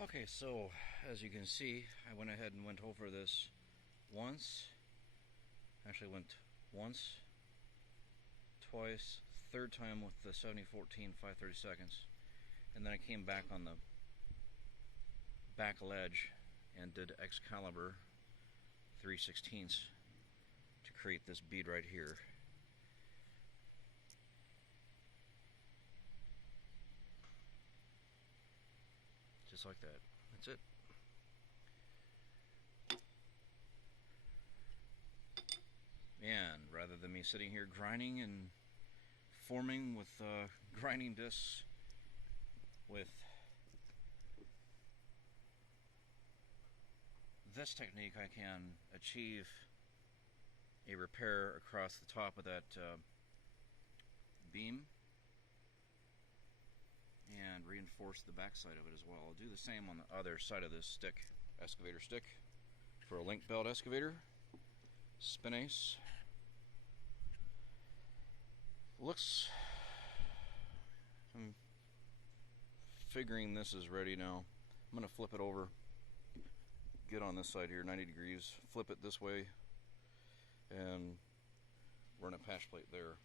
Okay, so as you can see, I went ahead and went over this once. Actually went once, twice, third time with the 7014 5/32, and then I came back on the back ledge and did Excalibur 3/16 to create this bead right here. Just like that. That's it. And rather than me sitting here grinding and forming with grinding discs with this technique, I can achieve a repair across the top of that beam and reinforce the backside of it as well. I'll do the same on the other side of this stick, excavator stick, for a link belt excavator. Spin ace. Looks, I'm figuring this is ready now. I'm going to flip it over, get on this side here 90 degrees, flip it this way, and run a patch plate there.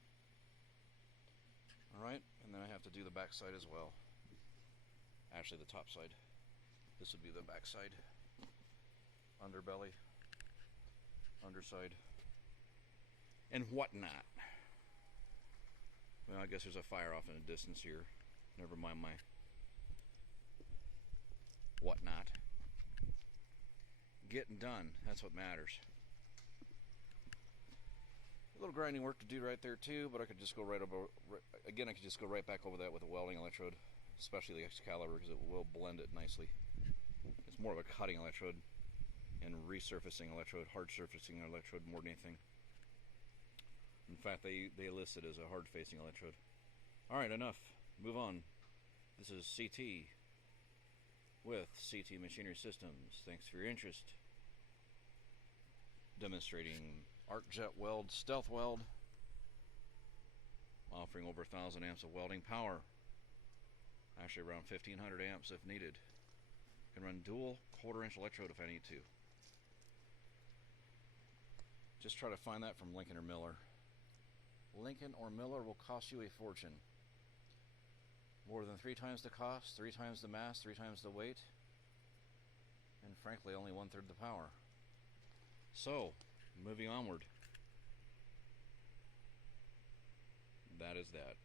Alright, and then I have to do the back side as well. Actually the top side. This would be the back side. Underbelly, underside, and whatnot. Well, I guess there's a fire off in the distance here. Never mind my whatnot. Getting done, that's what matters. A little grinding work to do right there too, but I could just go right over, again I could just go right back over that with a welding electrode, especially the Excalibur, because it will blend it nicely. It's more of a cutting electrode and resurfacing electrode, hard surfacing electrode more than anything. In fact, they list it as a hard facing electrode. Alright, enough. Move on. This is CT with CT Machinery Systems. Thanks for your interest. Demonstrating ARC-JET-WELD stealth weld, offering over 1,000 amps of welding power. Actually around 1,500 amps if needed. Can run dual quarter-inch electrode if I need to. Just try to find that from Lincoln or Miller. Lincoln or Miller will cost you a fortune. More than 3 times the cost, 3 times the mass, 3 times the weight, and frankly only 1/3 the power. So, moving onward. That is that.